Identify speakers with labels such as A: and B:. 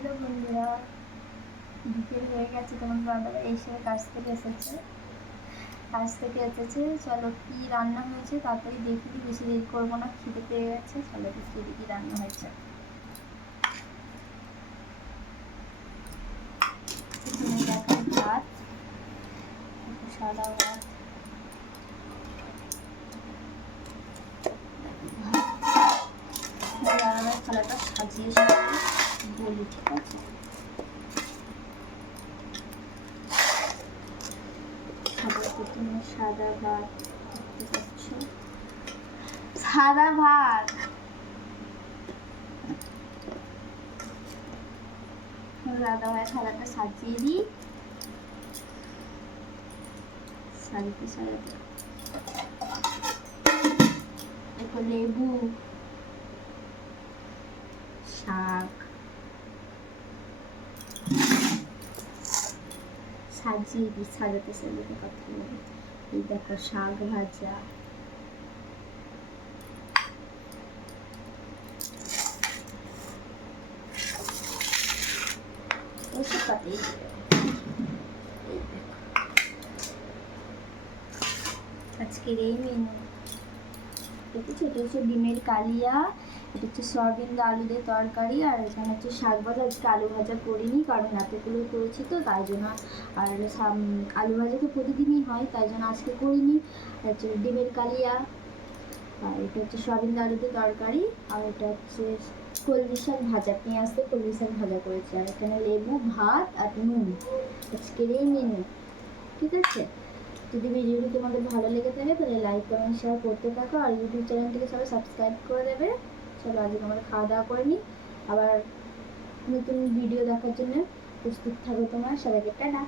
A: Hello বন্ধুরা। বিকেল হয়ে গেছে তোমার দাদা এসে কাজ থেকে এসেছে। কাজ থেকে এসেছে, চলো কি রান্না হয়েছে তাড়াতাড়ি দেখি, বেশি দেরি করব না, খিদে পেয়ে গেছে, চলো দেখি কি রান্না হয়েছে। ভাত, সাদা সাজিয়ে সাদা ভাত সাদা ভাত সাদা ভাত থালাটা সাজিয়ে দিই সাজাতে সাজাতে দেখো লেবু শাক সাজিয়ে দিই সাজাতে সাজাতে কথা বলি। এই দেখো শাক ভাজা। এসব পাতেই। আজকের এই মেনু দেখেছ এটা হচ্ছে ডিমের কালিয়া, এটা হচ্ছে সয়াবিন আলু দিয়ে তরকারি, আর এখানে হচ্ছে শাক ভাজা, আজকে আলু ভাজা করিনি কারণ রাতেগুলো করেছি তো, তাই জন্য আর আলু ভাজা তো প্রতিদিনই হয়, তাই জন্য আজকে করিনি। হচ্ছে ডিমের কালিয়া, আর এটা হচ্ছে সয়াবিন আলু দিয়ে তরকারি, আর এটা হচ্ছে কলমি শাক ভাজা, পেঁয়াজ দিয়ে কলমি শাক ভাজা করেছি, আর এখানে লেবু, ভাত আর নুন, আজকের এই মেনু ঠিক আছে? যদি ভিডিওটি তোমাদের ভালো লেগে থাকে, তাহলে লাইক কমেন্ট শেয়ার করতে থাকো আর ইউটিউব চ্যানেলটিকে সবাই সাবস্ক্রাইব করে দেবে। চলো আজকে আমরা খাওয়া দাওয়া করে নিই। আবার নতুন ভিডিও দেখার জন্য প্রস্তুত থাকো তোমার। সবাইকে টাটা।